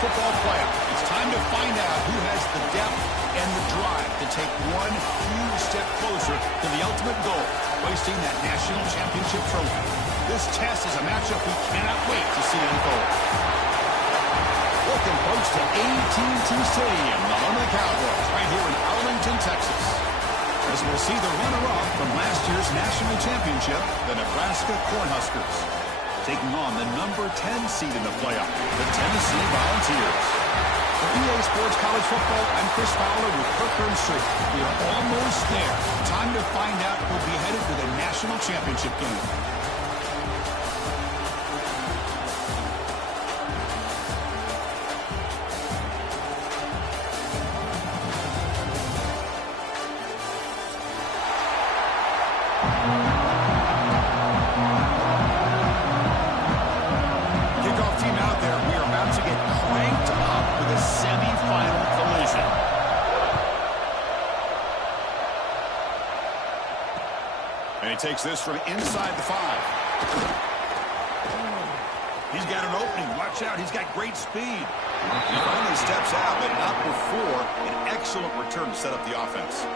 football playoff. It's time to find out who has the depth and the drive to take one huge step closer to the ultimate goal, hoisting that national championship trophy. This test is a matchup we cannot wait to see unfold. Welcome, folks, to AT&T Stadium, the home of the Cowboys, right here in Arlington, Texas. As we'll see the runner-up from last year's national championship, the Nebraska Cornhuskers, taking on the number 10 seed in the playoff, the Tennessee Volunteers. For EA Sports College Football, I'm Chris Fowler with Kirker and Street. We are almost there. Time to find out who'll be headed to the national championship game. Takes this from inside the 5. He's got an opening. Watch out. He's got great speed. He finally steps out, but not before an excellent return to set up the offense.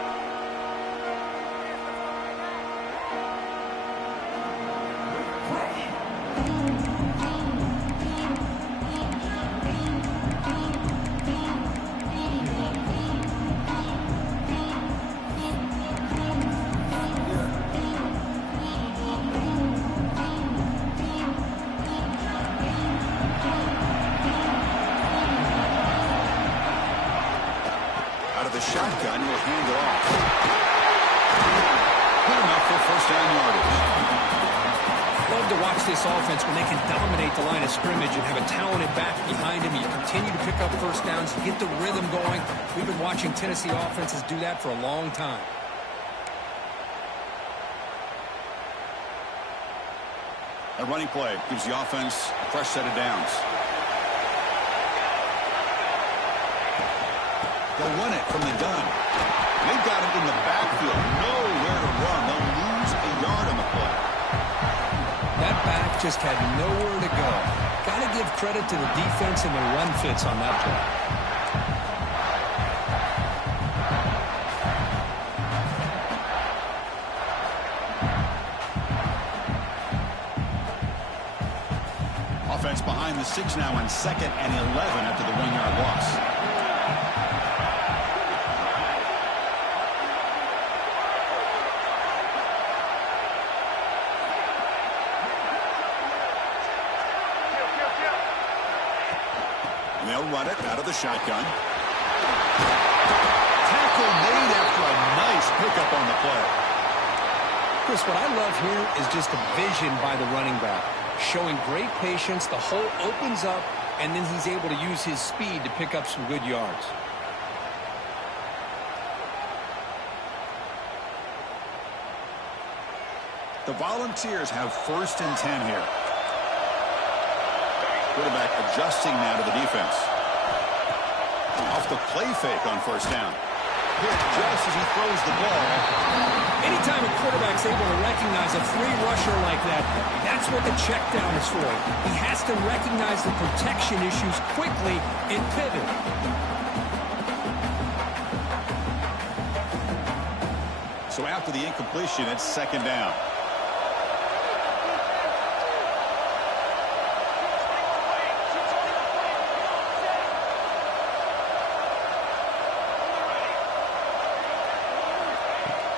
The shotgun will hand it off. Good enough for first down yardage. Love to watch this offense when they can dominate the line of scrimmage and have a talented back behind him. You continue to pick up first downs, get the rhythm going. We've been watching Tennessee offenses do that for a long time. A running play gives the offense a fresh set of downs. They'll run it from the gun. They've got it in the backfield. Nowhere to run. They'll lose a yard on the play. That back just had nowhere to go. Got to give credit to the defense and the run fits on that play. Offense behind the 6 now on 2nd and 11 after the 1-yard loss. They'll run it out of the shotgun. Tackle made after a nice pickup on the play. Chris, what I love here is just the vision by the running back. Showing great patience, the hole opens up, and then he's able to use his speed to pick up some good yards. The Volunteers have 1st and 10 here. Quarterback adjusting now to the defense. Off the play fake on first down. Hit just as he throws the ball. Anytime a quarterback's able to recognize a free rusher like that, that's what the check down is for. He has to recognize the protection issues quickly and pivot. So after the incompletion, it's 2nd down.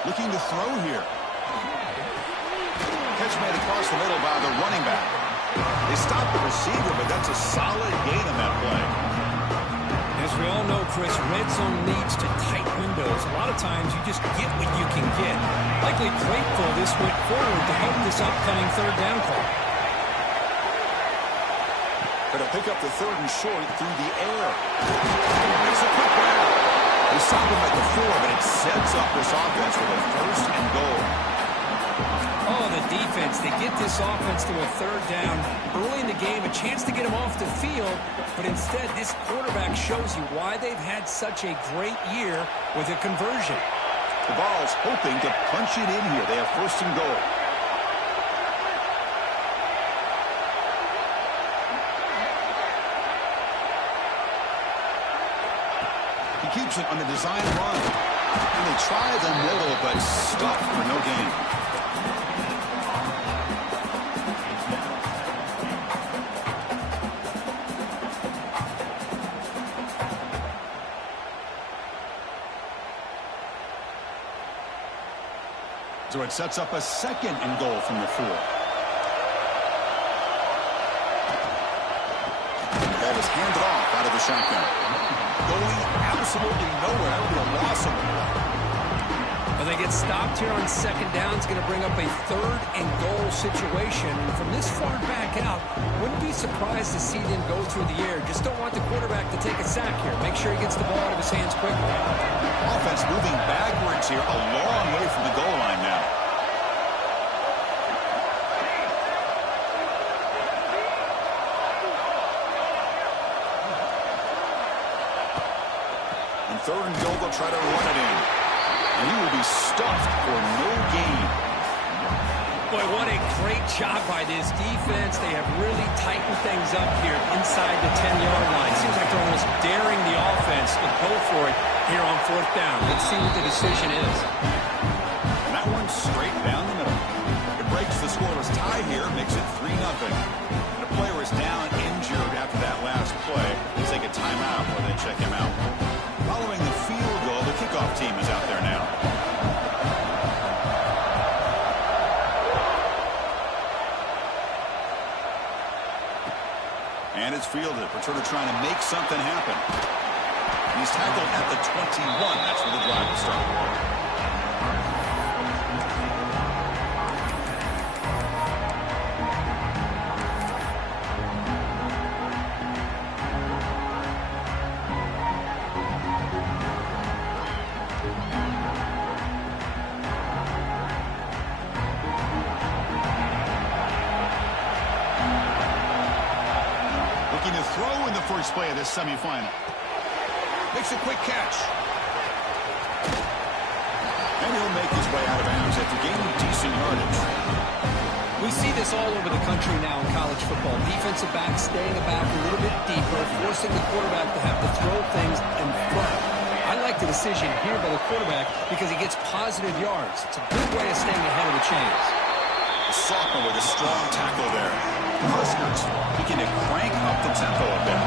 Looking to throw here. Catch made across the middle by the running back. They stopped the receiver, but that's a solid gain on that play. As we all know, Chris, red zone leads to tight windows. A lot of times you just get what you can get. Likely grateful this went forward to help this upcoming 3rd down call. Going to pick up the 3rd and short through the air. Makes a quick round. They stop him at the 4, but it sets up this offense with a 1st and goal. Oh, the defense. They get this offense to a 3rd down. Early in the game, a chance to get him off the field, but instead this quarterback shows you why they've had such a great year with a conversion. The Vols hoping to punch it in here. They have 1st and goal. He keeps it on the design run. And they try the middle, but stuck for no gain. So it sets up a second and goal from the 4. The ball is handed off out of the shotgun. Going absolutely nowhere. That would be a loss of the ball. When they get stopped here on second down, it's going to bring up a third and goal situation. And from this far back out, wouldn't be surprised to see them go through the air. Just don't want the quarterback to take a sack here. Make sure he gets the ball out of his hands quickly. Offense moving backwards here, a long way from the goal line now. And third and goal, they'll try to run it in. And he will be stuffed for no gain. Boy, what a great job by this defense. They have really tightened things up here inside the 10-yard line. Seems like they're almost daring the offense to go for it here on fourth down. Let's see what the decision is. And that one straight down the middle. It breaks the scoreless tie here, makes it 3-0. And a player is down injured after that last play. They take a timeout while they check him out. Following the field goal, the kickoff team is out there now. And it's fielded. Returner trying to make something happen. He's tackled at the 21. That's where the drive will start. To throw in the first play of this semifinal. Makes a quick catch. And he'll make his way out of bounds after gaining decent yardage. We see this all over the country now in college football. Defensive backs staying back a little bit deeper, forcing the quarterback to have to throw things in front. I like the decision here by the quarterback because he gets positive yards. It's a good way of staying ahead of the chains. The sophomore with a strong tackle there. Huskers begin to crank up the tempo a bit.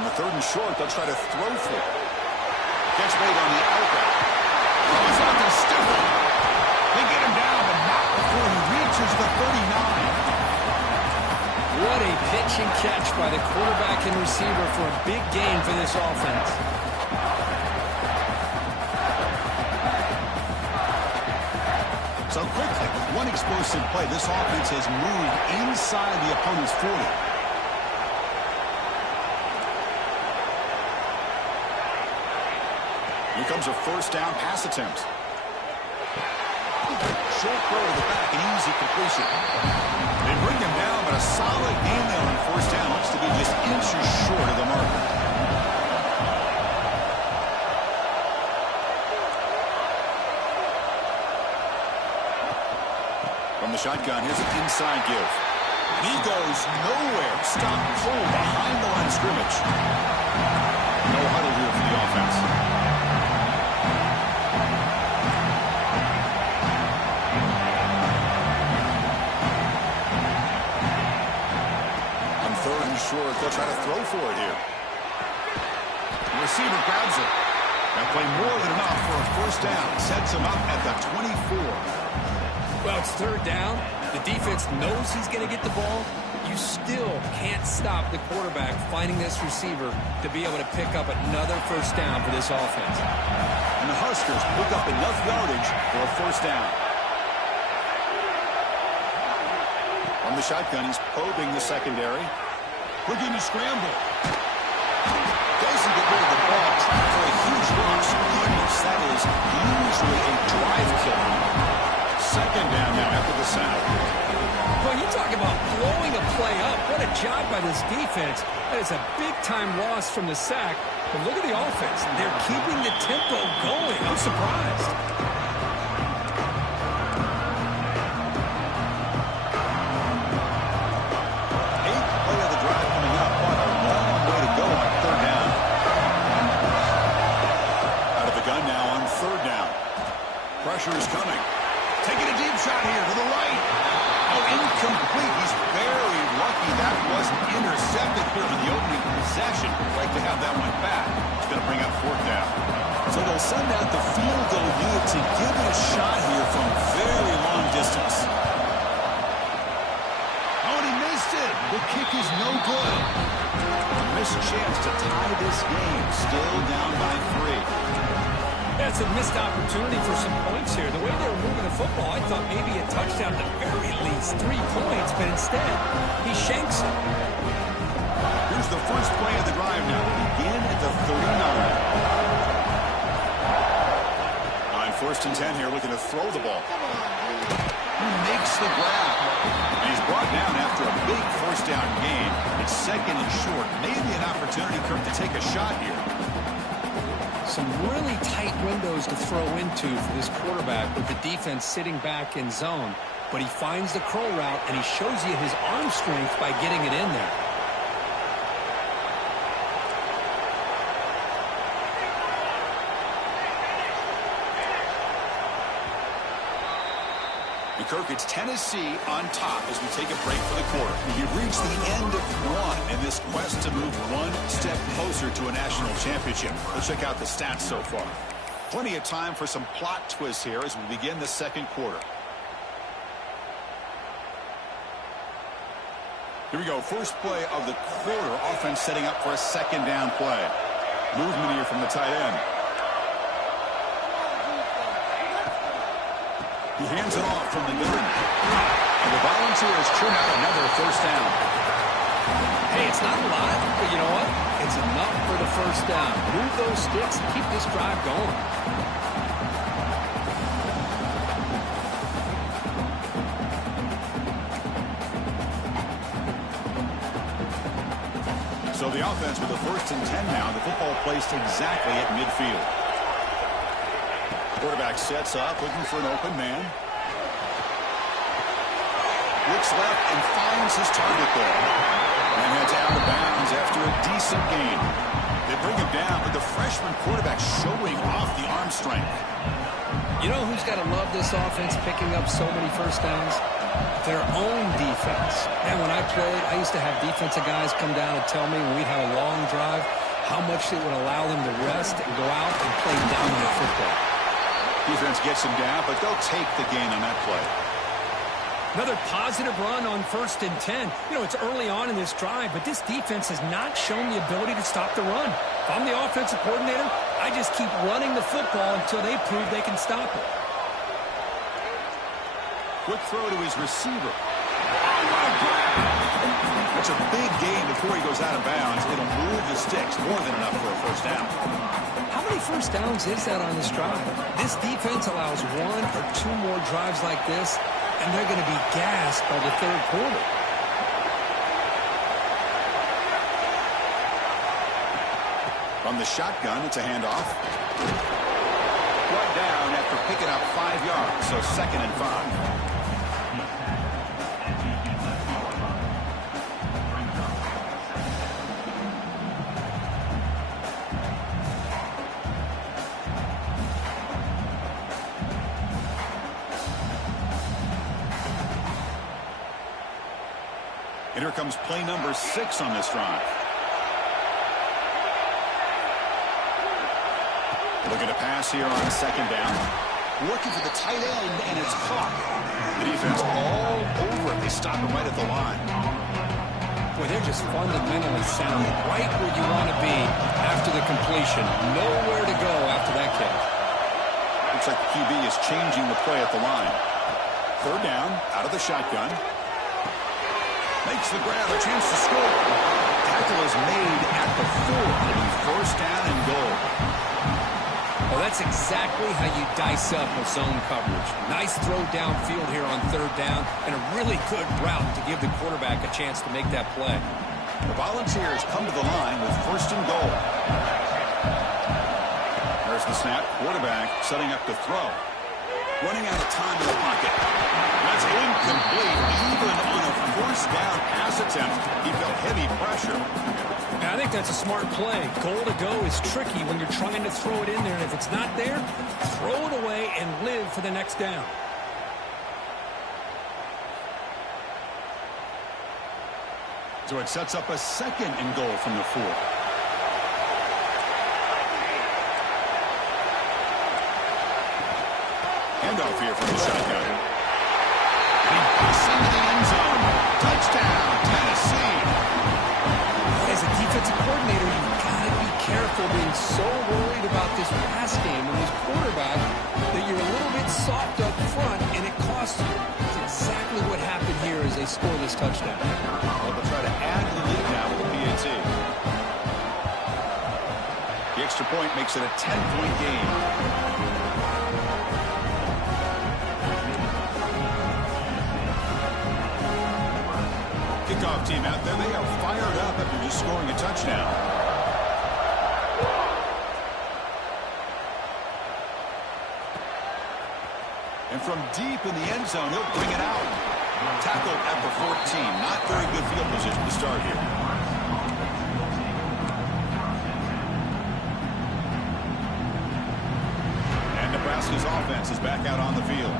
On the third and short, they'll try to throw for it. Gets made on the outlet. He's on the stifle. They get him down, but not before he reaches the 39. What a pitch and catch by the quarterback and receiver for a big gain for this offense. So quickly, with one explosive play, this offense has moved inside the opponent's 40. Here comes a first down pass attempt. Short throw to the back, an easy completion. They bring him down, but a solid gain there on first down. Looks to be just inches short of the mark. From the shotgun, here's an inside give. He goes nowhere. Stopped cold behind the line of scrimmage. No huddle here for the offense. On third and short, they'll try to throw for it here. The receiver grabs it. That play more than enough for a first down. Sets him up at the 24. Well, it's third down. The defense knows he's going to get the ball. You still can't stop the quarterback finding this receiver to be able to pick up another first down for this offense. And the Huskers pick up enough yardage for a first down. On the shotgun, he's probing the secondary. Looking to scramble. Doesn't get rid of the ball. Trying for a huge loss. Goodness, that is usually a drive killer. Second down now after the sack. Well, you talk about blowing a play up. What a job by this defense. That is a big-time loss from the sack. But look at the offense. They're keeping the tempo going. I'm surprised. pressure is coming. Taking a deep shot here to the right. Oh, incomplete. He's very lucky that wasn't intercepted here in the opening possession. Like to have that one back. It's going to bring up fourth down. So they'll send out the field goal unit to give it a shot here from very long distance. Oh, and he missed it. The kick is no good. A missed chance to tie this game. Still down by 3. That's a missed opportunity for some points here. The way they were moving the football, I thought maybe a touchdown at the very least, 3 points, but instead, he shanks it. Here's the first play of the drive now. Begin at the 39. On 1st and 10 here, looking to throw the ball. He makes the grab. And he's brought down after a big 1st down gain. It's 2nd and short. Maybe an opportunity, Kirk, to take a shot here. Some really tight windows to throw into for this quarterback with the defense sitting back in zone. But he finds the curl route, and he shows you his arm strength by getting it in there. And Kirk, it's Tennessee on top as we take a break for the quarter. You've reached the end of 1 in this quest to move 1 step closer to a national championship. Let's check out the stats so far. Plenty of time for some plot twists here as we begin the 2nd quarter. Here we go. First play of the quarter. Offense setting up for a 2nd down play. Movement here from the tight end. He hands it off from the gun. And the Volunteers trim out another 1st down. Hey, it's not a lot, but you know what? It's enough for the 1st down. Move those sticks and keep this drive going. So the offense with the 1st and 10 now. The football placed exactly at midfield. Quarterback sets up, looking for an open man. Looks left and finds his target there. And heads out of bounds after a decent gain. They bring him down, but the freshman quarterback showing off the arm strength. You know who's got to love this offense picking up so many 1st downs? Their own defense. And when I played, I used to have defensive guys come down and tell me when we'd have a long drive how much it would allow them to rest and go out and play dominant football. Defense gets him down, but they'll take the gain on that play. Another positive run on 1st and 10. You know, it's early on in this drive, but this defense has not shown the ability to stop the run. If I'm the offensive coordinator, I just keep running the football until they prove they can stop it. Quick throw to his receiver. Oh, what a grab! That's a big gain before he goes out of bounds. It'll move the sticks, more than enough for a 1st down. How many 1st downs is that on this drive? This defense allows 1 or 2 more drives like this, and they're going to be gassed by the 3rd quarter. From the shotgun, it's a handoff. Brought down after picking up 5 yards, so 2nd and 5. And here comes play number 6 on this drive. Looking to pass here on 2nd down. Working for the tight end, and it's caught. The defense all over it. They stop him right at the line. Boy, they're just fundamentally sound. Right where you want to be after the completion. Nowhere to go after that kick. Looks like the QB is changing the play at the line. 3rd down, out of the shotgun. Makes the grab, a chance to score. Tackle is made at the 4. It'll be 1st down and goal. Well, that's exactly how you dice up a zone coverage. Nice throw downfield here on 3rd down, and a really good route to give the quarterback a chance to make that play. The Volunteers come to the line with 1st and goal. There's the snap. Quarterback setting up to throw. Running out of time in the pocket. That's incomplete. Even on a first down pass attempt, he felt heavy pressure. I think that's a smart play. Goal to go is tricky when you're trying to throw it in there. And if it's not there, throw it away and live for the next down. So it sets up a second and goal from the 4. Handoff here from the shotgun. He busts into the end zone. Touchdown, Tennessee. As a defensive coordinator, you've got to be careful being so worried about this pass game and this quarterback that you're a little bit soft up front, and it costs you. It's exactly what happened here as they score this touchdown. Well, they'll try to add to the lead now with the PAT. The extra point makes it a 10-point game. Kickoff team out there. They are fired up after just scoring a touchdown. And from deep in the end zone, he'll bring it out. Tackled at the 14. Not very good field position to start here. And Nebraska's offense is back out on the field.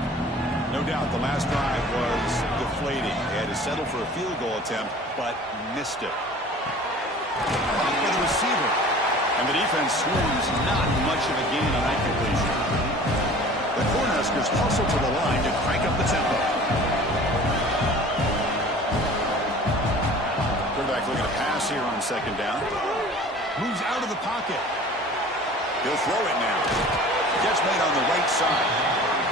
No doubt the last drive was deflating. They had to settle for a field goal attempt, but missed it. Blocked by the receiver. And the defense swings not much of a gain on that completion. The Cornhuskers hustle to the line to crank up the tempo. Quarterback looking to pass here on second down. Moves out of the pocket. He'll throw it now. Catch made on the right side.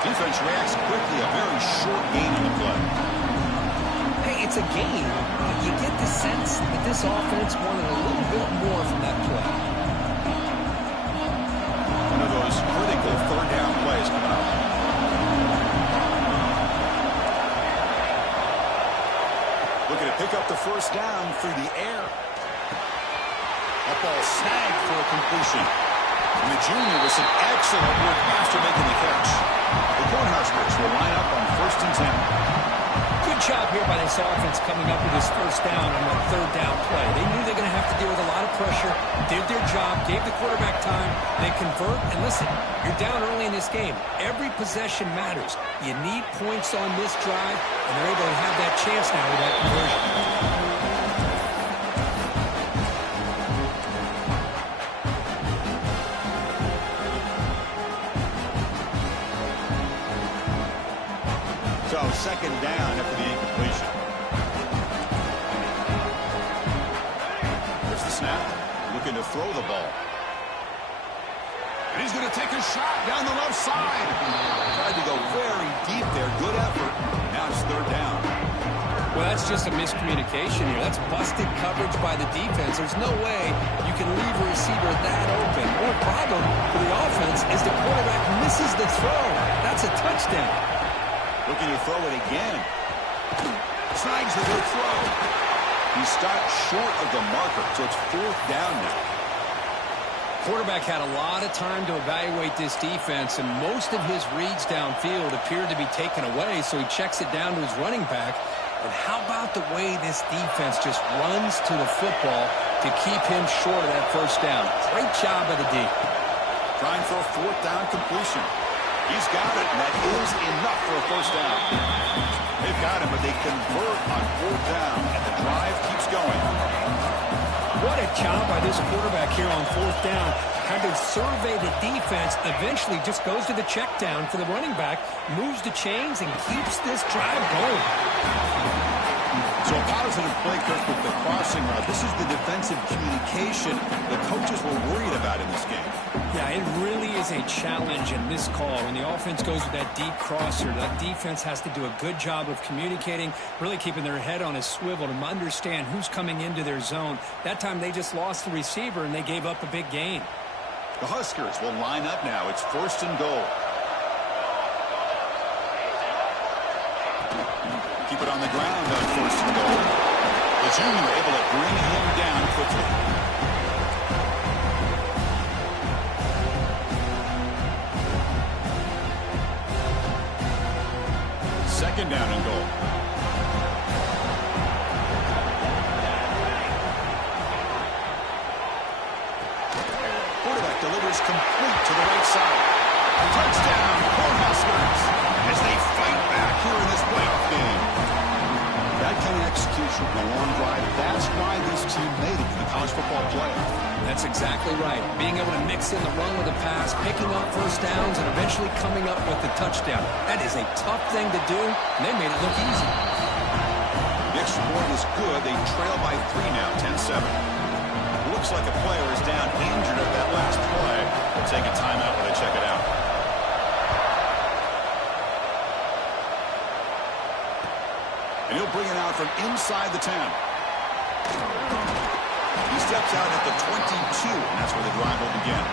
Defense reacts quickly. A very short gain on the play. Hey, it's a game. You get the sense that this offense wanted a little bit more from that play. One of those critical third down plays coming up. Looking to pick up the first down through the air. That ball snagged for a completion. And the junior with some excellent work after making the catch. The Cornhuskers will line up on 1st and 10. Good job here by this offense coming up with this first down on that third down play. They knew they were going to have to deal with a lot of pressure, did their job, gave the quarterback time, they convert, and listen, you're down early in this game. Every possession matters. You need points on this drive, and they're able to have that chance now with that conversion. So second down after the incompletion. There's the snap. Looking to throw the ball. And he's going to take a shot down the left side. Tried to go very deep there. Good effort. Now it's third down. Well, that's just a miscommunication here. That's busted coverage by the defense. There's no way you can leave a receiver that open. One problem for the offense is the quarterback misses the throw. That's a touchdown. Looking to throw it again. Snags the good throw. He stopped short of the marker, so it's fourth down now. Quarterback had a lot of time to evaluate this defense, and most of his reads downfield appeared to be taken away, so he checks it down to his running back. And how about the way this defense just runs to the football to keep him short of that first down? Great job by the D. Trying for a fourth down completion. He's got it, and that is enough for a first down. They've got him, but they convert on fourth down, and the drive keeps going. What a job by this quarterback here on fourth down. Had to survey the defense, eventually just goes to the check down for the running back, moves the chains, and keeps this drive going. So a positive play, Kirk, with the crossing route. This is the defensive communication the coaches were worried about in this game. Yeah, it really is a challenge in this call. When the offense goes with that deep crosser, that defense has to do a good job of communicating, really keeping their head on a swivel to understand who's coming into their zone. That time they just lost the receiver and they gave up a big gain. The Huskers will line up now. It's 1st and goal. Keep it on the ground on 1st and goal. The junior able to bring him down quickly. second down and goal. Quarterback delivers complete to the right side. Touchdown, Cornhuskers, as they fight back here in this playoff game. That kind of execution on a long drive, that's why this team made it to the college football playoff. That's exactly right. Being able to mix in the run with the pass, picking up first downs, and eventually coming up with the touchdown. That is a tough thing to do, and they made it look easy. The extra point is good. They trail by 3 now, 10-7. Looks like a player is down injured at that last play. They'll take a timeout when they check it out. And he'll bring it out from inside the 10. He steps out at the 22, and that's where the drive will begin.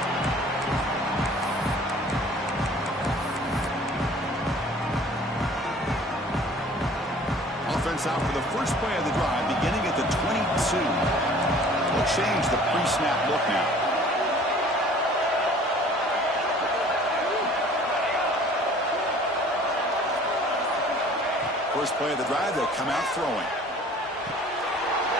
Offense out for the first play of the drive, beginning at the 22. We'll change the pre-snap look now. First play of the drive, they'll come out throwing.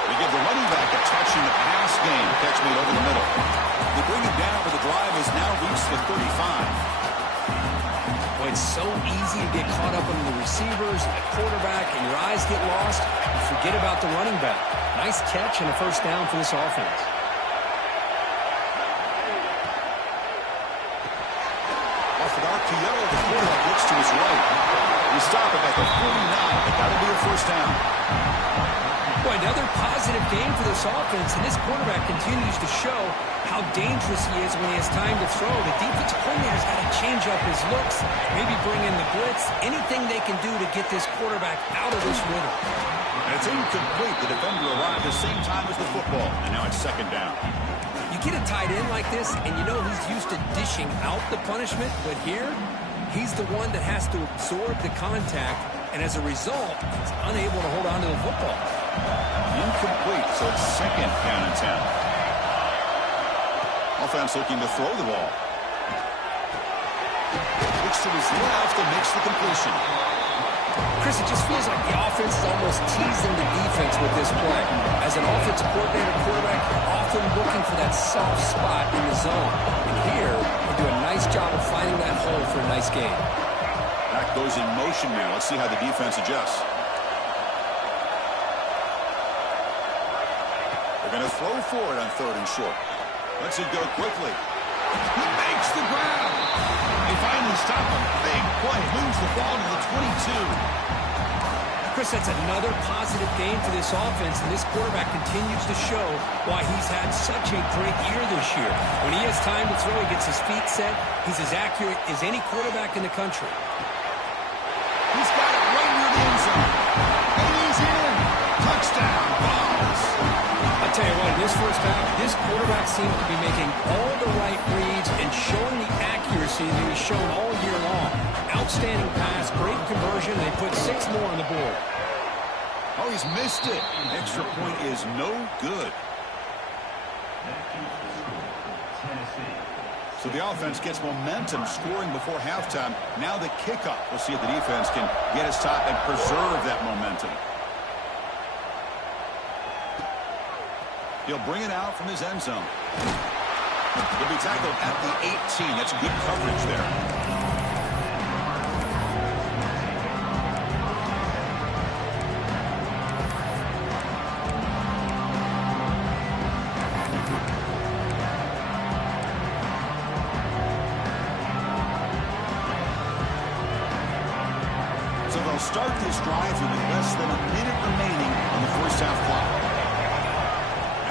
They give the running back a touch in the pass game. Catch made over the middle. They bring it down, but the drive has now reached the 35. Well, it's so easy to get caught up in the receivers and the quarterback, and your eyes get lost. You forget about the running back. Nice catch and a first down for this offense. Off an RPO, the quarterback looks to his right. We stop him at the 49, but that'll be a first down. Boy, another positive game for this offense, and this quarterback continues to show how dangerous he is when he has time to throw. The defensive coordinator's got to change up his looks, maybe bring in the blitz, anything they can do to get this quarterback out of this rhythm. And it's incomplete. The defender arrived at the same time as the football, and now it's second down. You get a tight end like this, and you know he's used to dishing out the punishment, but here, he's the one that has to absorb the contact, and as a result, he's unable to hold on to the football. Incomplete, so it's second down and 10. Offense looking to throw the ball. Looks to his left and makes the completion. Chris, it just feels like the offense is almost teasing the defense with this play. As an offensive coordinator quarterback, you're often looking for that soft spot in the zone. And here, they do a nice job of finding that hole for a nice gain. Back goes in motion now. Let's see how the defense adjusts. They're going to throw for it on third and short. Lets it go quickly. He makes the grab. They finally stop him. Big play. Moves the ball to the 22. Chris, that's another positive game for this offense, and this quarterback continues to show why he's had such a great year this year. When he has time to throw, he gets his feet set. He's as accurate as any quarterback in the country. He's got it right near the end zone. And he's in. Touchdown, Vols. I'll tell you what, in this first half, this quarterback seems to be making all the right reads and showing the accuracy that he's shown all year long. Outstanding pass, great conversion. They put 6 more on the board. Oh, he's missed it. Extra point is no good. So the offense gets momentum, scoring before halftime. Now the kickoff. We'll see if the defense can get his top and preserve that momentum. He'll bring it out from his end zone. He'll be tackled at the 18. That's good coverage there. So they'll start this drive with less than a minute remaining on the first half clock.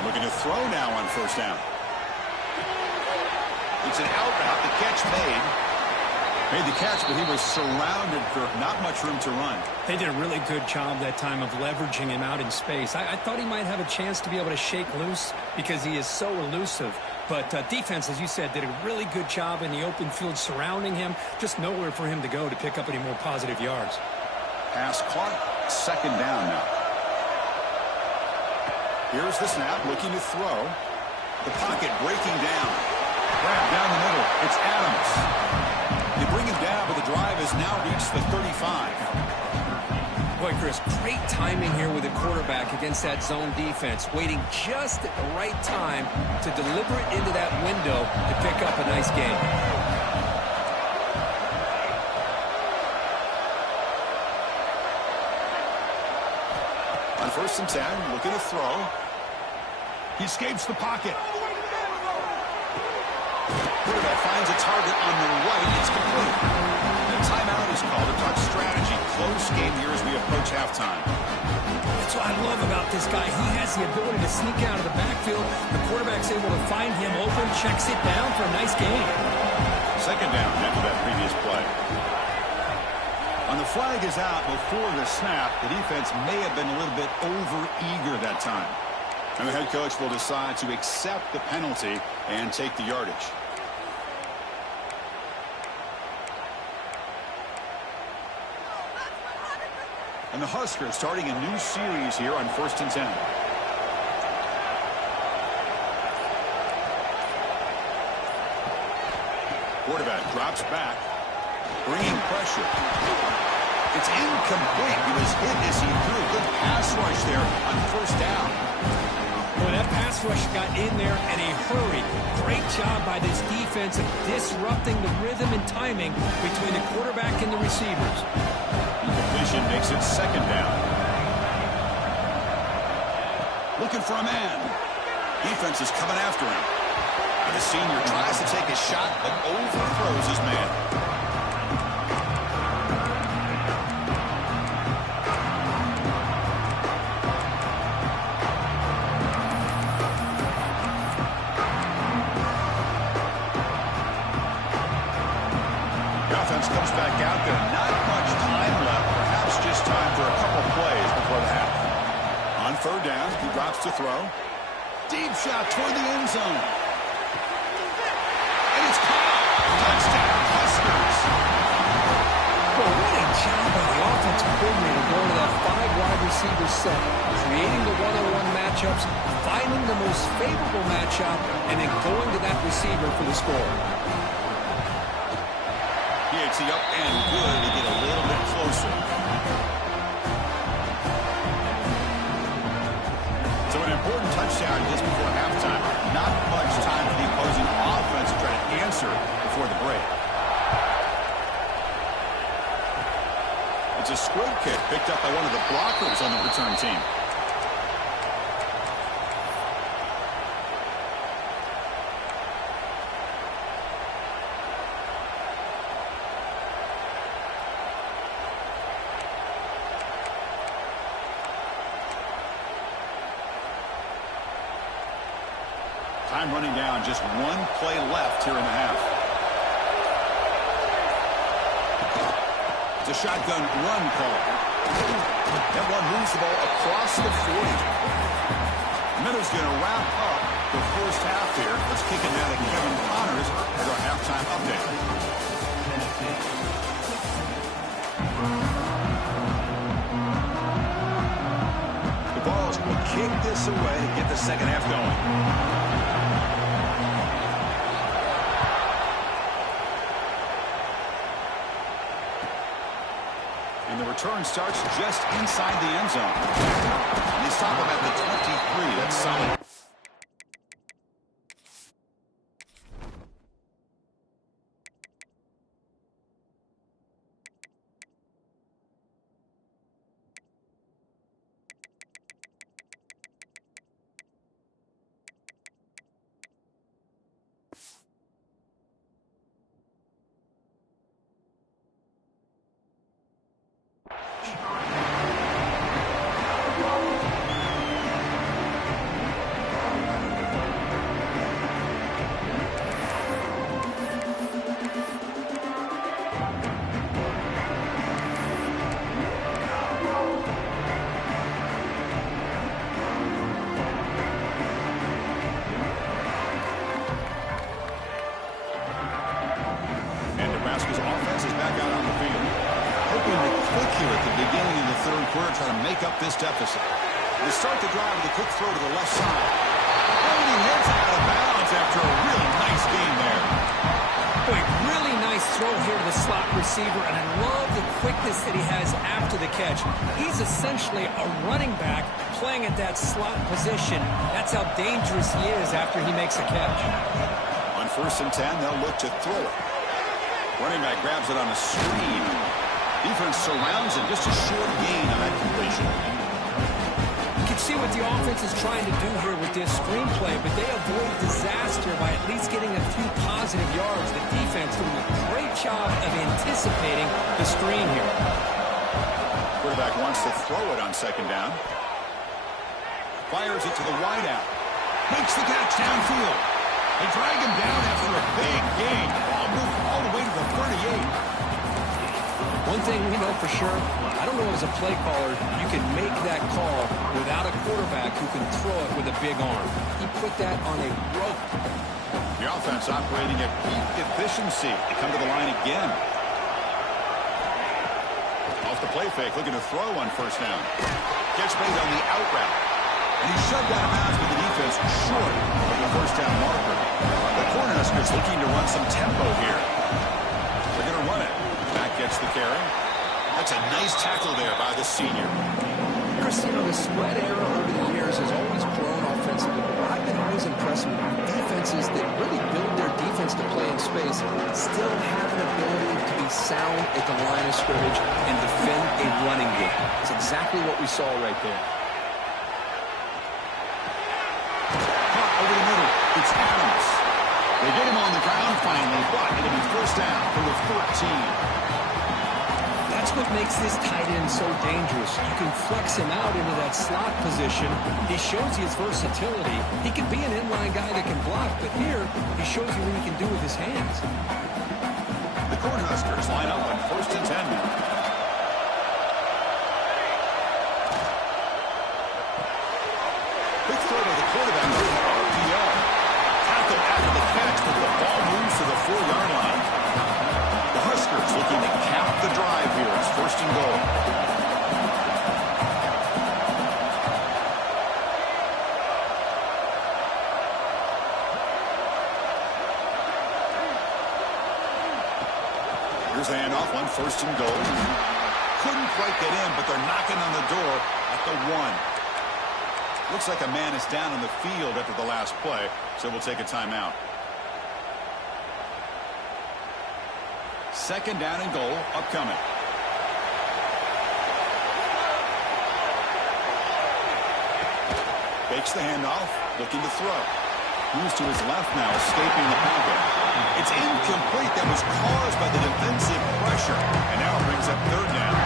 Looking to throw now on first down. It's an out route. The catch made the catch, but he was surrounded for not much room to run. They did a really good job that time of leveraging him out in space. I thought he might have a chance to be able to shake loose because he is so elusive. But defense, as you said, did a really good job in the open field surrounding him. Just nowhere for him to go to pick up any more positive yards. Pass caught. Second down now. Here's the snap, looking to throw. The pocket breaking down. Grab down the middle. It's Adams. They bring him down, but the drive has now reached the 35. Boy, Chris, great timing here with the quarterback against that zone defense, waiting just at the right time to deliver it into that window to pick up a nice game. On 1st and 10, looking to throw. He escapes the pocket. Quarterback finds a target on the right. It's complete. The timeout is called to talk strategy. Close game here as we approach halftime. That's what I love about this guy. He has the ability to sneak out of the backfield. The quarterback's able to find him open, checks it down for a nice gain. 2nd down after that previous play. When the flag is out before the snap, the defense may have been a little bit over-eager that time. And the head coach will decide to accept the penalty and take the yardage. And the Huskers starting a new series here on 1st and 10. Quarterback drops back, bringing pressure. It's incomplete. He was hit as he threw. Good pass rush there on 1st down. Well, that pass rush got in there in a hurry. Great job by this defense of disrupting the rhythm and timing between the quarterback and the receivers. Completion makes it 2nd down. Looking for a man. Defense is coming after him. And the senior tries to take a shot, but overthrows his man. Comes back out there. Not much time left. Perhaps just time for a couple plays before the half. On 3rd down, he drops to throw. Deep shot toward the end zone. And it's caught. Touchdown, Huskers. Well, what a job by the offensive coordinator going to that 5-wide receiver set, creating the one-on-one matchups, finding the most favorable matchup, and then going to that receiver for the score. It's the up and good to get a little bit closer. So an important touchdown just before halftime. Not much time for the opposing offense to try to answer before the break. It's a squib kick picked up by one of the blockers on the return team. Time running down, just one play left here in the half. It's a shotgun run call. That one moves the ball across the 40. Meadows going to wrap up the first half here. Let's kick it now to Kevin Connors as our halftime update. The Vols will kick this away to get the second half going. And the return starts just inside the end zone. And he's stopped him at the 23. That's solid. Braska's offense is back out on the field. Hoping to click here at the beginning of the third quarter, trying to make up this deficit. They start the drive with a quick throw to the left side. And he heads out of bounds after a really nice game there. Boy, really nice throw here to the slot receiver, and I love the quickness that he has after the catch. He's essentially a running back playing at that slot position. That's how dangerous he is after he makes a catch. On 1st and 10, they'll look to throw it. Running back grabs it on a screen. Defense surrounds him. Just a short gain on that completion. You can see what the offense is trying to do here with this screenplay, but they avoid disaster by at least getting a few positive yards. The defense doing a great job of anticipating the screen here. Quarterback wants to throw it on 2nd down. Fires it to the wideout. Makes the catch downfield. They drag him down after a big gain. Ball moved all the way to the 38. One thing we know for sure, I don't know as a play caller, you can make that call without a quarterback who can throw it with a big arm. He put that on a rope. The offense operating at peak efficiency. They come to the line again. Off the play fake, looking to throw on 1st down. Gets made on the out route. And he's shoved out of bounds with the defense short of the 1st down marker. The Cornhuskers looking to run some tempo here. They're going to run it. Back gets the carry. That's a nice tackle there by the senior. Chris, you know, the spread era over the years has always grown offensively, but I've been always impressed with defenses that really build their defense to play in space, still have an ability to be sound at the line of scrimmage and defend a running game. It's exactly what we saw right there. Over the middle, it's Adams. They get him on the ground finally, but it'll be 1st down from the 14. That's what makes this tight end so dangerous. You can flex him out into that slot position. He shows you his versatility. He can be an inline guy that can block, but here he shows you what he can do with his hands. The Cornhuskers line up on 1st and 10 now. Quick throw to the quarterback on the RPO. Tackle after the catch, but the ball moves to the 4-yard line. The Huskers looking to cap the drive here. It's 1st and goal. Here's the handoff on 1st and goal. Couldn't quite get in, but they're knocking on the door at the 1. Looks like a man is down on the field after the last play, so we'll take a timeout. 2nd down and goal upcoming. Fakes the handoff, looking to throw. Moves to his left now, escaping the pocket. It's incomplete. That was caused by the defensive pressure. And now it brings up 3rd down.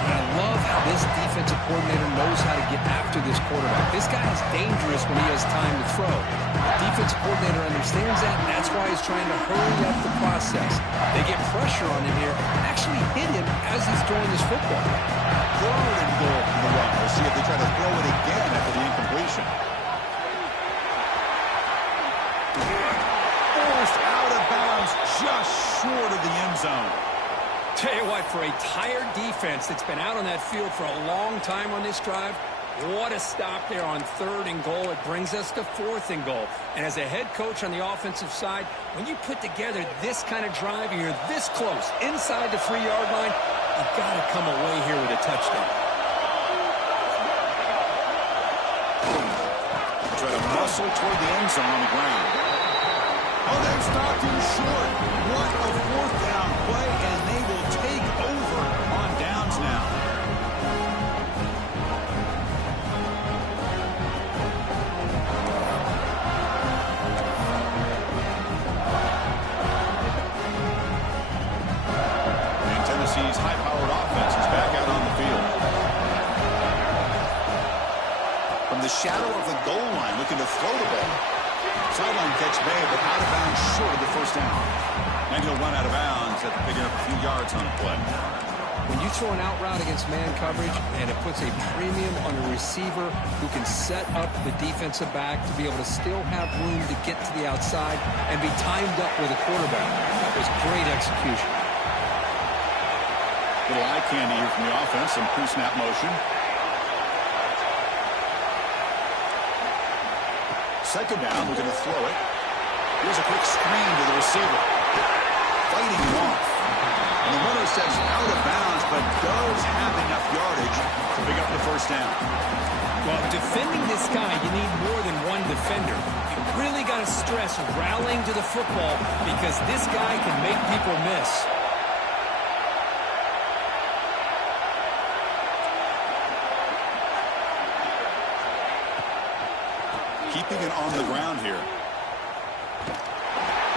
And I love how this defensive coordinator knows how to get after this quarterback. This guy is dangerous when he has time to throw. The defensive coordinator understands that, and that's why he's trying to hurry up the process. They get pressure on him here and actually hit him as he's throwing this football. 3rd and goal from the run. We'll see if they try to throw it again after the incompletion. Forced out of bounds just short of the end zone. Tell you what, for a tired defense that's been out on that field for a long time on this drive, what a stop there on 3rd and goal. It brings us to 4th and goal. And as a head coach on the offensive side, when you put together this kind of drive and you're this close inside the 3-yard line, you've got to come away here with a touchdown. Try to muscle toward the end zone on the ground. Oh, they've stopped him short. What a 4th down play, and they will take over on downs now. And Tennessee's high-powered offense is back out on the field. From the shadow of the goal line, looking to throw the ball. Sideline catch made, but out of bounds short of the 1st down. And he'll run out of bounds after picking up a few yards on the play. When you throw an out route against man coverage and it puts a premium on a receiver who can set up the defensive back to be able to still have room to get to the outside and be timed up with a quarterback, that was great execution. Little eye candy here from the offense, some pre-snap motion. 2nd down, we're going to throw it. Here's a quick screen to the receiver. Fighting him off. steps out of bounds, but does have enough yardage to pick up the first down. Well, defending this guy, you need more than one defender. You really got to stress rallying to the football because this guy can make people miss. Keeping it on the ground here.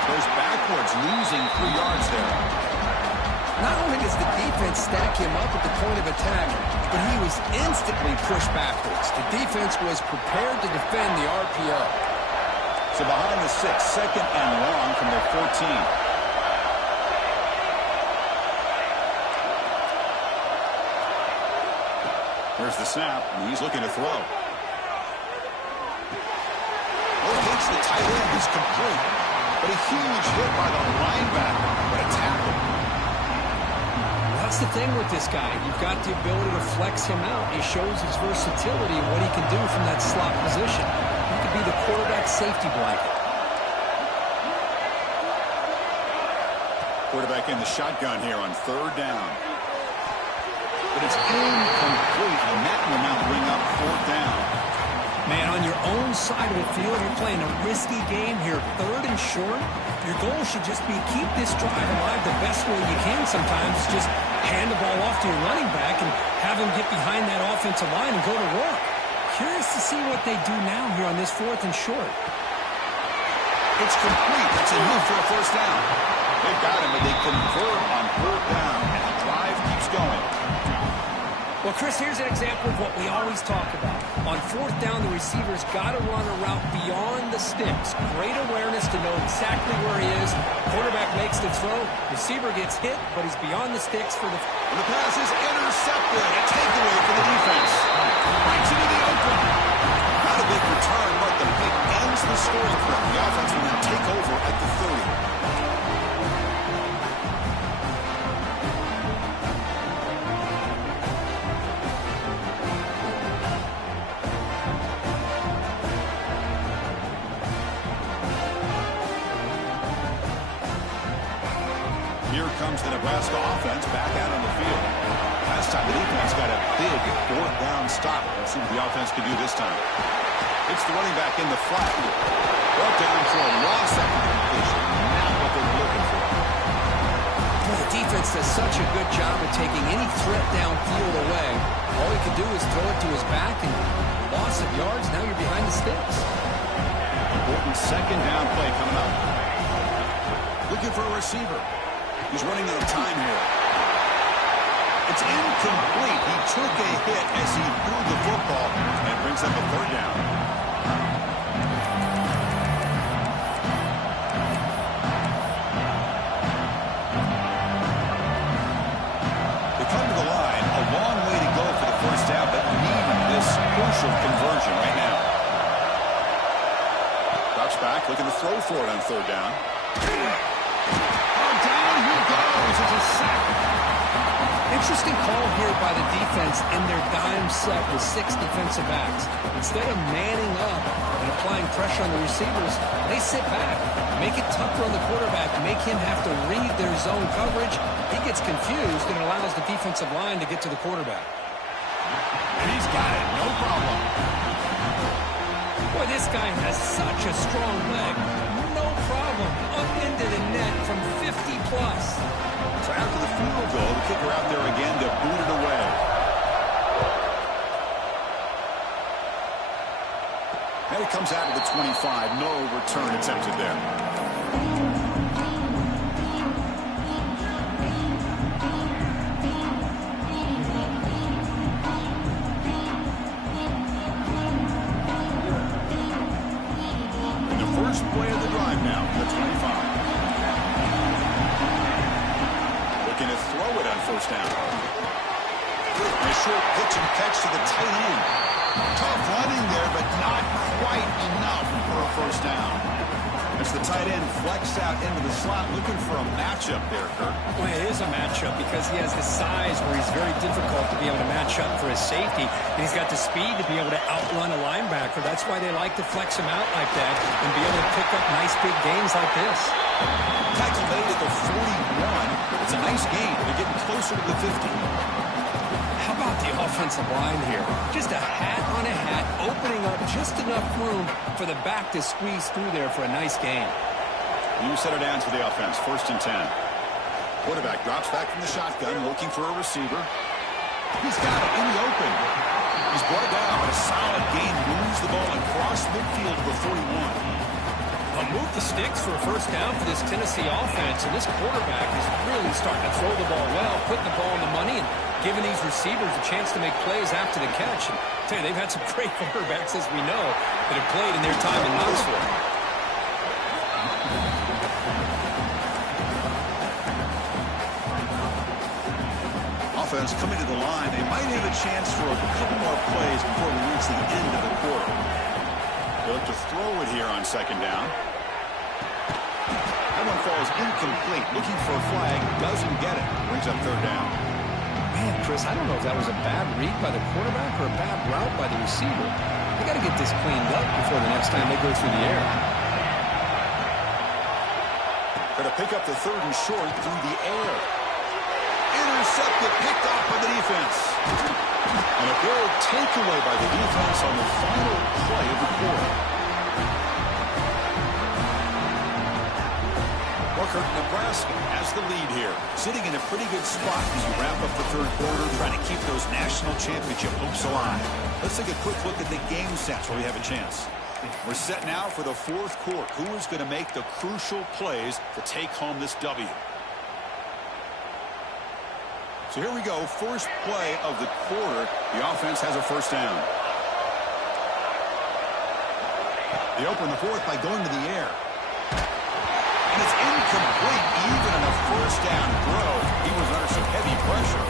Goes backwards, losing 3 yards there. Not only does the defense stack him up at the point of attack, but he was instantly pushed backwards. The defense was prepared to defend the RPO. So behind the 6, second and long from their 14. There's the snap, and he's looking to throw. Hits the tight end is complete, but a huge hit by the linebacker. What a tackle. That's the thing with this guy. You've got the ability to flex him out. He shows his versatility and what he can do from that slot position. He could be the quarterback safety blanket. Quarterback in the shotgun here on 3rd down. But it's incomplete, and that will now bring up 4th down. Man, on your own side of the field, you're playing a risky game here. 3rd and short. Your goal should just be keep this drive alive the best way you can sometimes. Just hand the ball off to your running back and have him get behind that offensive line and go to work. Curious to see what they do now here on this 4th and short. It's complete. That's enough for a first down. They've got him, but they convert on 4th down, and the drive keeps going. Well, Chris, here's an example of what we always talk about. On 4th down, the receiver's got to run a route beyond the sticks. Great awareness to know exactly where he is. Quarterback makes the throw. Receiver gets hit, but he's beyond the sticks for the... And the pass is intercepted. A takeaway for the defense. Right into the open. Not a big return, but the pick ends the scoring for him. The offense will now take over at the 30. Here comes the Nebraska offense back out on the field. Last time the defense got a big 4th down stop. Let's see what the offense can do this time. It's the running back in the flat. Brought down for a loss after the completion. Not what they were looking for. Well, the defense does such a good job of taking any threat downfield away. All he can do is throw it to his back, and loss of yards, now you're behind the sticks. Important 2nd down play coming up. Looking for a receiver. He's running out of time here. It's incomplete. He took a hit as he threw the football and brings up a 3rd down. They come to the line. A long way to go for the first down, but needing this crucial conversion right now. Drops back, looking to throw for it on 3rd down. It's a sack. Interesting call here by the defense in their dime set with 6 defensive backs. Instead of manning up and applying pressure on the receivers, they sit back, make it tougher on the quarterback, make him have to read their zone coverage. He gets confused and allows the defensive line to get to the quarterback. And he's got it, no problem. Boy, this guy has such a strong leg. No problem. Up into the net from 50 plus. So after the field goal, the kicker out there again to boot it away. And it comes out of the 25. No return attempted there. First play of the drive now, the 25. Looking to throw it on 1st down. And a short pitch and catch to the tight end. Tough running there, but not quite enough for a 1st down. As the tight end flexed out into the slot, looking for a matchup there, Kirk. Well, it is a matchup because he has the size where he's very difficult to be able to match up for his safety. And he's got the speed to be able to outrun a linebacker. That's why they like to flex him out like that and be able to pick up nice big gains like this. Tackle made at the 41. It's a nice gain. They're getting close closer to the 50. How about the offensive line here? Just a hat on a hat, opening up just enough room for the back to squeeze through there for a nice gain. New set of downs for the offense, 1st and 10. Quarterback drops back from the shotgun, looking for a receiver. He's got it in the open. He's brought down, but a solid gain moves the ball across midfield to the 41. Well, move the sticks for a first down for this Tennessee offense, and this quarterback is really starting to throw the ball well, putting the ball on the money, and giving these receivers a chance to make plays after the catch. And I tell you, they've had some great quarterbacks, as we know, that have played in their time in Knoxville. Offense coming to the line. They might have a chance for a couple more plays before we reach the end of the quarter. They'll look to throw it here on 2nd down. That one falls incomplete. Looking for a flag. Doesn't get it. Brings up 3rd down. Man, Chris, I don't know if that was a bad read by the quarterback or a bad route by the receiver. They got to get this cleaned up before the next time they go through the air. Going to pick up the 3rd and short through the air. Intercepted, picked off by the defense. And a big takeaway by the defense on the final play of the quarter. Nebraska has the lead here, sitting in a pretty good spot as you wrap up the 3rd quarter, trying to keep those national championship hopes alive. Let's take a quick look at the game stats where we have a chance. We're set now for the 4th quarter. Who is going to make the crucial plays to take home this W? So here we go, first play of the quarter. The offense has a first down. They open the 4th by going to the air. And it's incomplete, even on a first down throw. He was under some heavy pressure.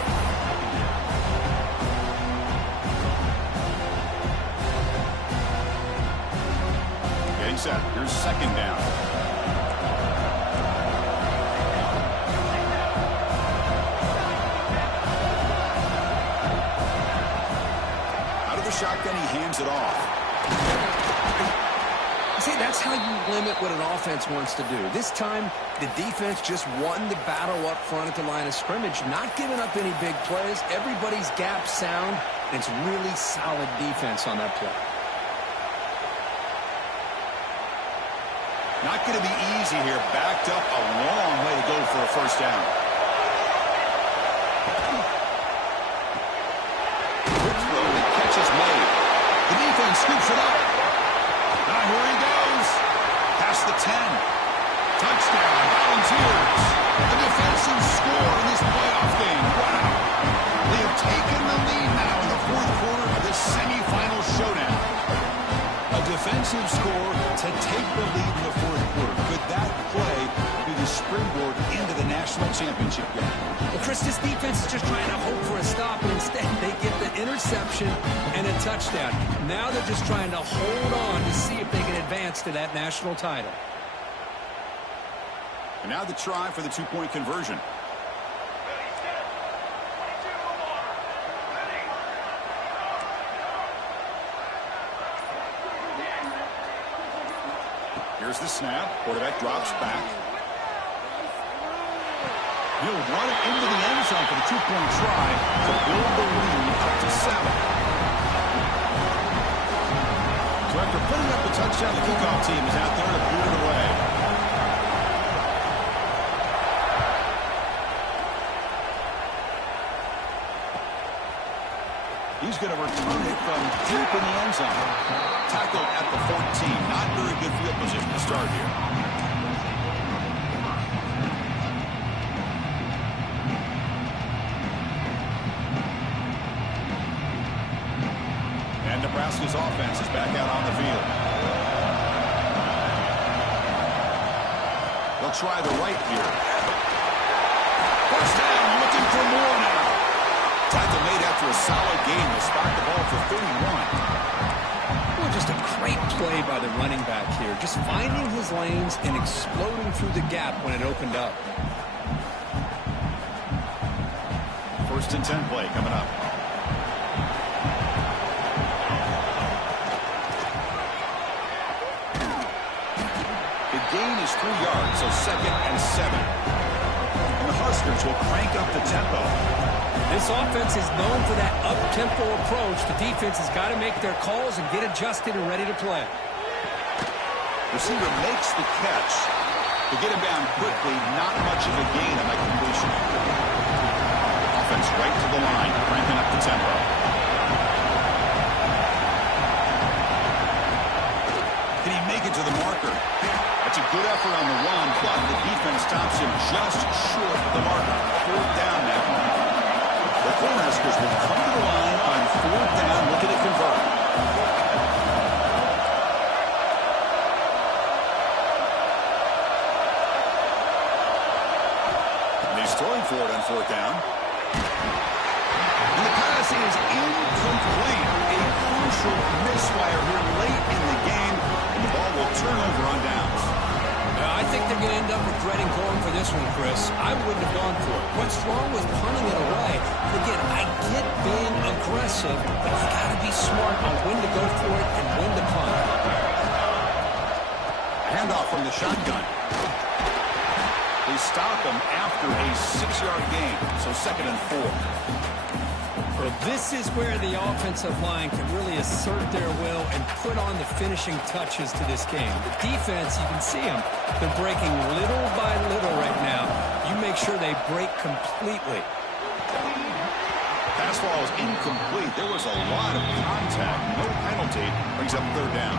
Getting set. Here's 2nd down. Out of the shotgun, he hands it off. See, that's how you limit what an offense wants to do. This time, the defense just won the battle up front at the line of scrimmage, not giving up any big plays. Everybody's gap sound, and it's really solid defense on that play. Not going to be easy here. Backed up a long way to go for a first down. Quick throw, the catch is made. The defense scoops it up. Now here he goes. Past the 10. Touchdown, Volunteers. A defensive score in this playoff game. Wow. They have taken the lead now in the 4th quarter of this semifinal showdown. A defensive score to take the lead in the 4th quarter. Could that play be the springboard into the national championship game? Well, Chris, this defense is just trying to hope for a stop, and instead they get the interception and a touchdown. Now they're just trying to hold on to see if they can advance to that national title. And now the try for the 2-point conversion. Here's the snap. Quarterback drops back. He'll run it into the end zone for the 2-point try to build the lead up to 7. So after putting up the touchdown, the kickoff team is out there to boot it away. He's going to return it from deep in the end zone. Tackled at the 14. Not very good field position to start here. And Nebraska's offense is back out on the field. They'll try the right here. First down, looking for more now. Tackle made after a solid gain. Will spot the ball for 31. Well, just a great play by the running back here. Just finding his lanes and exploding through the gap when it opened up. 1st and 10 play coming up. The gain is 3 yards, so 2nd and 7. And the Huskers Cornhuskers will crank up the tempo. This offense is known for that up-tempo approach. The defense has got to make their calls and get adjusted and ready to play. Receiver makes the catch. To get him down quickly, not much of a gain on that completion. Offense right to the line, cranking up the tempo. Can he make it to the marker? That's a good effort on the run, but the defense stops him just short of the marker. 4th down now. The Cornhuskers will come to the line on 4th down, looking to convert. And he's throwing for it on 4th down. And the pass is incomplete. A crucial misfire here late in the game, and the ball will turn over on downs. I think they're going to end up regretting going for this one, Chris. I wouldn't have gone for it. What's wrong with punting it away? Again, I get being aggressive, but you've got to be smart on when to go for it and when to punt. Handoff from the shotgun. They stop him after a 6-yard gain, so 2nd and 4. Well, this is where the offensive line can really assert their will and put on the finishing touches to this game. The defense, you can see them. They're breaking little by little right now. You make sure they break completely. Pass ball is incomplete. There was a lot of contact. No penalty. Brings up 3rd down.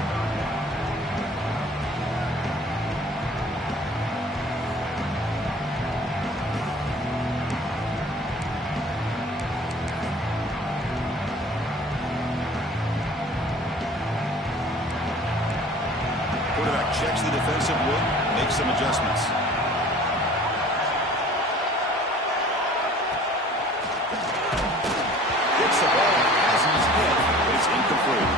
Checks the defensive look, makes some adjustments. Gets the ball as he's hit, but it's incomplete.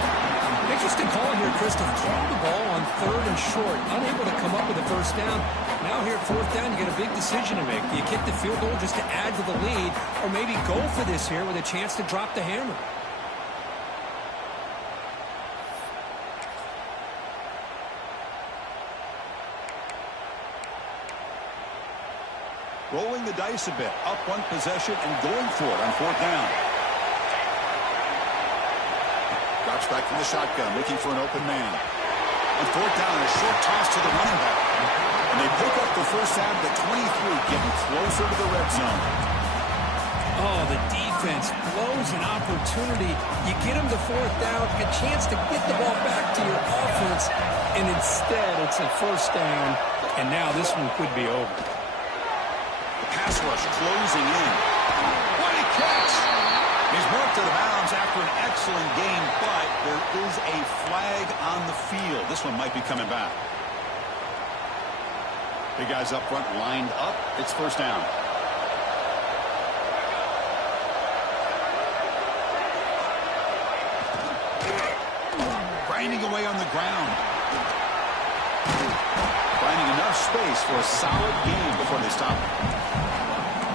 Interesting call here, Chris, to throw the ball on 3rd and short, unable to come up with a 1st down. Now here at 4th down, you got a big decision to make. Do you kick the field goal just to add to the lead, or maybe go for this here with a chance to drop the hammer? Rolling the dice a bit, up one possession and going for it on 4th down. Drops back from the shotgun, looking for an open man. On 4th down, a short toss to the running back. And they pick up the first down to 23, getting closer to the red zone. Oh, the defense blows an opportunity. You get them to 4th down, a chance to get the ball back to your offense, and instead it's a 1st down, and now this one could be over. Pass rush closing in. What a catch! He's marked to the bounds after an excellent game, but there is a flag on the field. This one might be coming back. Big guys up front lined up. It's 1st down. Grinding away on the ground. Finding enough space for a solid game before they stop it.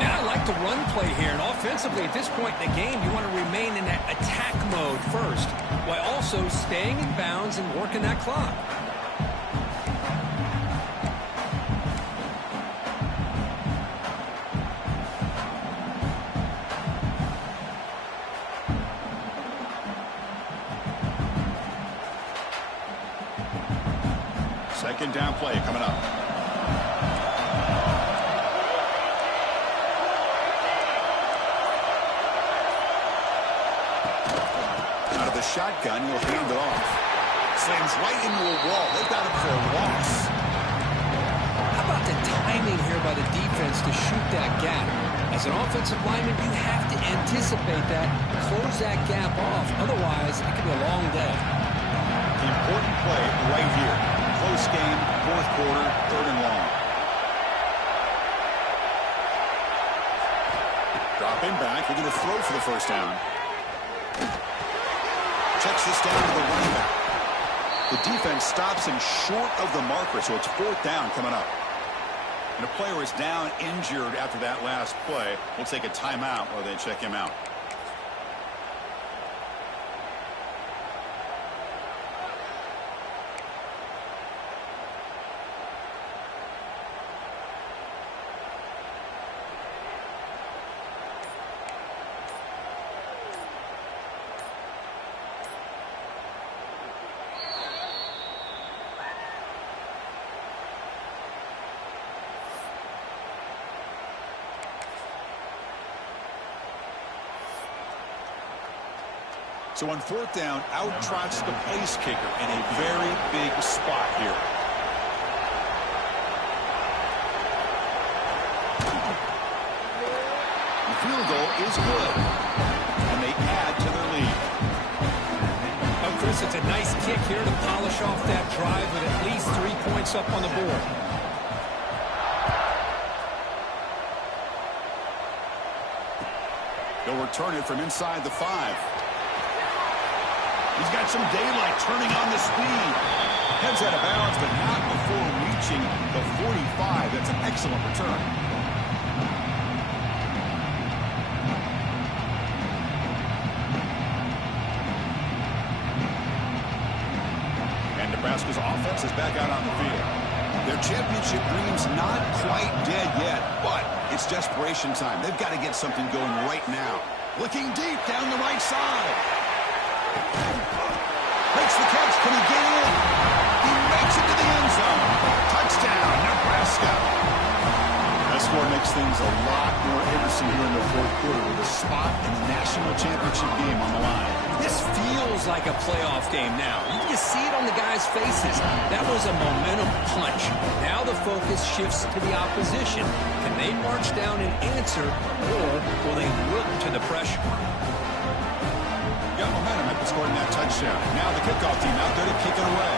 Now I like the run play here, and offensively at this point in the game, you want to remain in that attack mode first, while also staying in bounds and working that clock. Second down play coming up. Out of the shotgun, he'll hand it off. Slams right into a wall. They've got him for a loss. How about the timing here by the defense to shoot that gap? As an offensive lineman, you have to anticipate that, close that gap off. Otherwise, it could be a long day. The important play right here. Close game, 4th quarter, 3rd and long. Dropping back, looking to throw for the 1st down. Checks this down to the running back. The defense stops him short of the marker, so it's 4th down coming up. And a player is down injured after that last play. We'll take a timeout while they check him out. So on fourth down, out trots the place kicker in a very big spot here. The field goal is good, and they add to their lead. Oh, Chris, it's a nice kick here to polish off that drive with at least 3 points up on the board. They'll return it from inside the 5. He's got some daylight turning on the speed. Heads out of bounds, but not before reaching the 45. That's an excellent return. And Nebraska's offense is back out on the field. Their championship dream's not quite dead yet, but it's desperation time. They've got to get something going right now. Looking deep down the right side. Makes the catch. Can he get in? He makes it to the end zone. Touchdown, Nebraska. That score makes things a lot more interesting here in the fourth quarter with a spot in the national championship game on the line. This feels like a playoff game now. You can see it on the guys' faces. That was a momentum punch. Now the focus shifts to the opposition. Can they march down and answer, or will they wilt to the pressure? Got momentum after scoring that touchdown. Now the kickoff team out there to kick it away.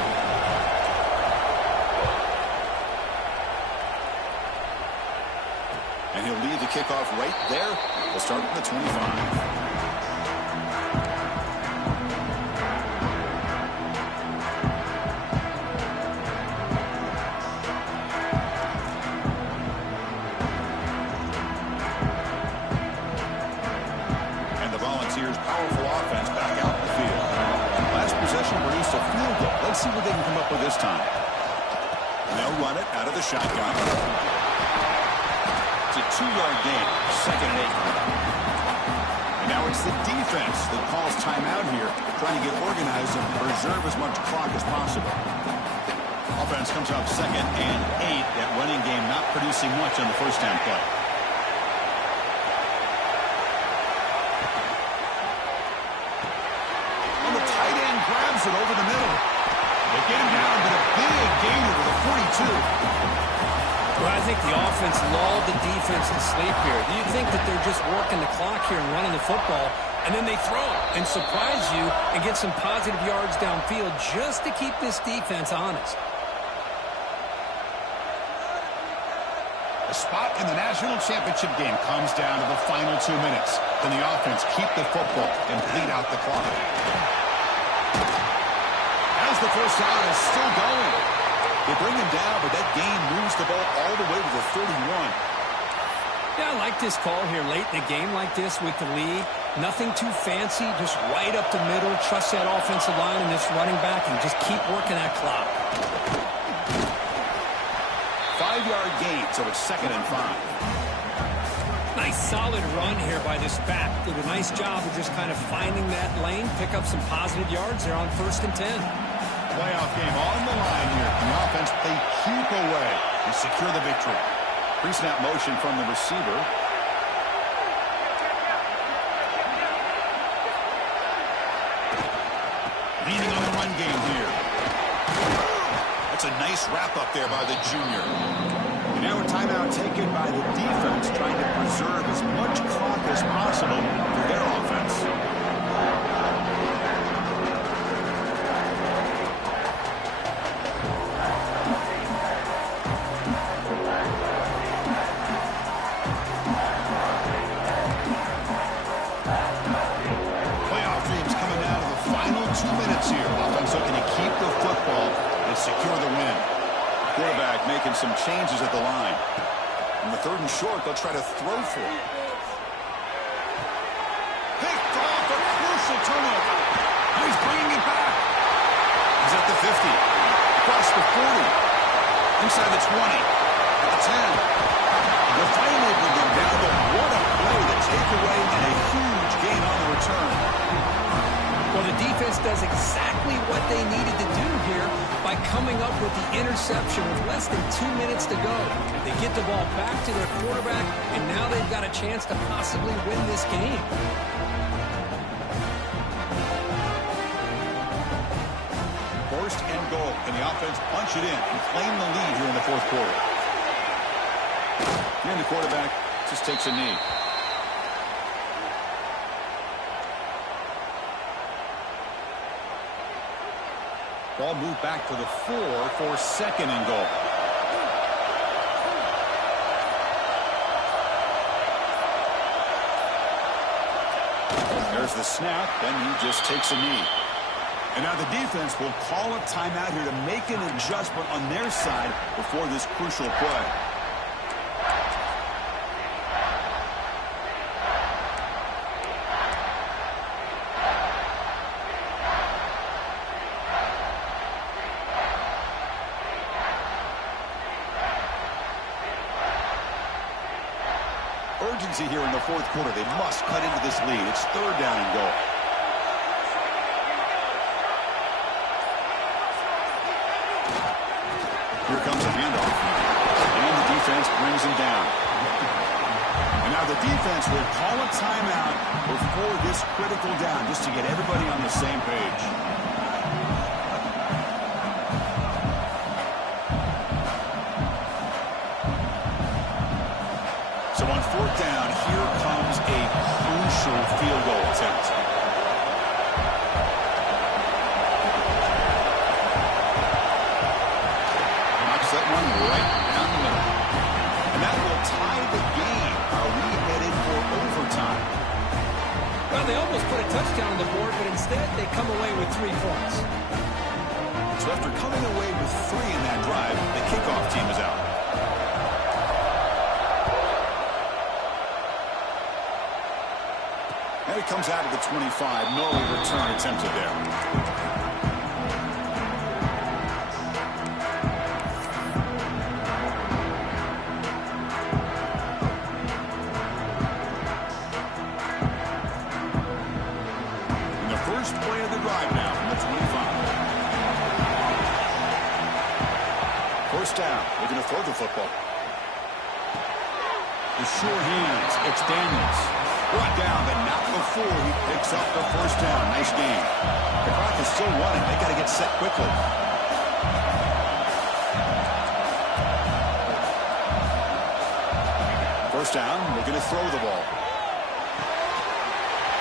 And he'll lead the kickoff right there. We'll start at the 25. Powerful offense back out in the field. Last possession produced a field goal. Let's see what they can come up with this time. And they'll run it out of the shotgun. It's a 2-yard gain, 2nd and 8. And now it's the defense that calls timeout here, trying to get organized and preserve as much clock as possible. Offense comes up 2nd and 8. That running game not producing much on the first down play. Grabs it over the middle. They get him down, but a big gainer to the 42. Well, I think the offense lulled the defense in sleep here. Do you think that they're just working the clock here and running the football, and then they throw and surprise you and get some positive yards downfield just to keep this defense honest? A spot in the national championship game comes down to the final 2 minutes. Can the offense keep the football and bleed out the clock? As the first down is still going. They bring him down, but that gain moves the ball all the way to the 31. Yeah, I like this call here late in a game like this with the lead. Nothing too fancy, just right up the middle. Trust that offensive line and this running back and just keep working that clock. 5-yard gain, so it's 2nd and 5. Nice solid run here by this back. Did a nice job of just kind of finding that lane, pick up some positive yards there on 1st and 10. Playoff game on the line here. The offense, they keep away and secure the victory. Pre-snap motion from the receiver. Leaning on the run game here. That's a nice wrap-up there by the junior. And now a timeout taken by the defense, trying to preserve as much clock as possible for their offense. Playoff dreams coming down to the final 2 minutes here. Offense looking to keep the football and secure the win. Quarterback making some changes at the line. On the 3rd and short, they'll try to throw for it. Picked off, a crucial turnover. Now he's bringing it back. He's at the 50. Across the 40. Inside the 20. At the 10. They'll finally bring him down, but what a play. The takeaway and a huge gain on the return. Well, the defense does exactly what they needed to do here by coming up with the interception with less than 2 minutes to go. They get the ball back to their quarterback, and now they've got a chance to possibly win this game. goal. Can the offense punch it in and claim the lead here in the fourth quarter? And the quarterback just takes a knee. Ball moved back to the 4 for second and goal. There's the snap, then he just takes a knee. And now the defense will call a timeout here to make an adjustment on their side before this crucial play. Urgency here in the fourth quarter. They must cut into this lead. It's third down and goal. Here comes a handoff. And the defense brings him down. And now the defense will call a timeout before this critical down, just to get everybody on the same page. So on fourth down, here comes a crucial field goal attempt. Knocks that one right down the middle. And that will tie the game. Are we headed for overtime? Well, they almost put a touchdown on the board, but instead they come away with 3 points. So after coming away with 3 in that drive, the kickoff team is out. And it comes out of the 25. No return attempted there. And the first play of the drive now from the 25. First down. Looking to throw the football. The sure hands. It's Daniels. Brought down, but not before he picks up the first down. Nice game. The clock is still running. They got to get set quickly. First down, looking to throw the ball.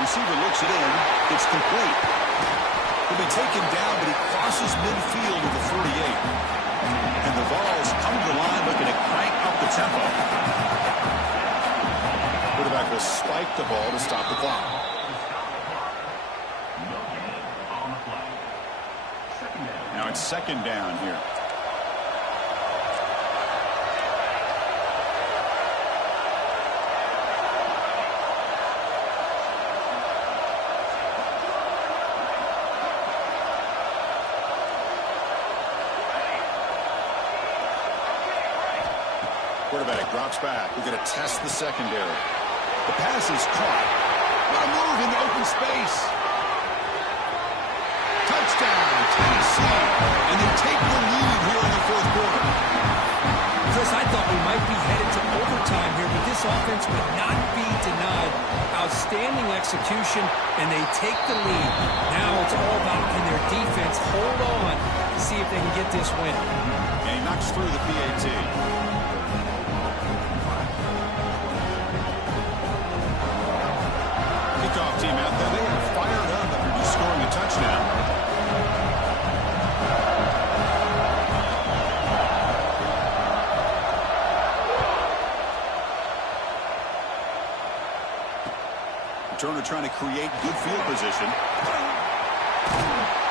Receiver looks it in. It's complete. He'll be taken down, but he crosses midfield to the 48. And the Vols come to the line looking to crank up the tempo. Quarterback will spike the ball to stop the clock. Now it's second down here. Quarterback drops back. We're going to test the secondary. The pass is caught. What a move in the open space. Touchdown, Tennessee. And they take the lead here in the fourth quarter. Chris, I thought we might be headed to overtime here, but this offense would not be denied. Outstanding execution, and they take the lead. Now it's all about can their defense hold on to see if they can get this win. And he knocks through the PAT. Kickoff team out there. They are fired up after scoring a touchdown. Turner trying to create good field position.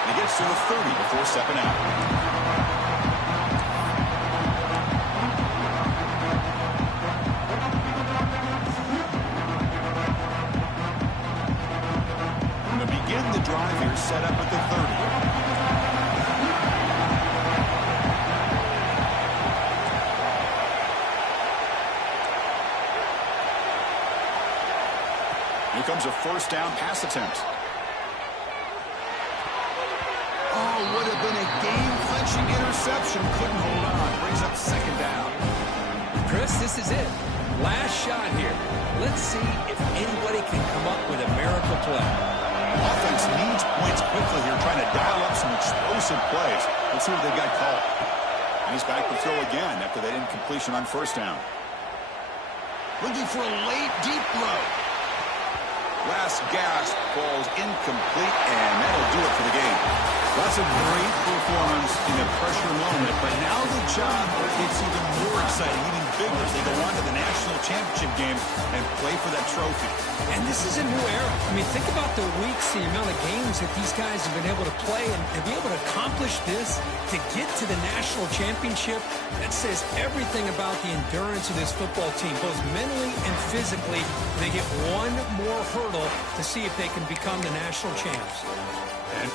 He gets to the 30 before stepping out. The drive here set up at the 30. Here comes a first down pass attempt. Oh, would have been a game-clinching interception. Couldn't hold on. Brings up second down. Chris, this is it. Last shot here. Let's see if anybody can come up with a miracle play. Offense needs points quickly here, trying to dial up some explosive plays. Let's see what they've got called. And he's back to throw again after that incompletion on first down. Looking for a late, deep throw. Last gasp falls incomplete, and that'll do it for the game. That's a great performance in a pressure moment, but now the job gets even more exciting, even bigger as they go on to the national championship game and play for that trophy. And this is a new era. I mean, think about the weeks, the amount of games that these guys have been able to play, and to be able to accomplish this, to get to the national championship, that says everything about the endurance of this football team, both mentally and physically. They get one more hurdle to see if they can become the national champs. And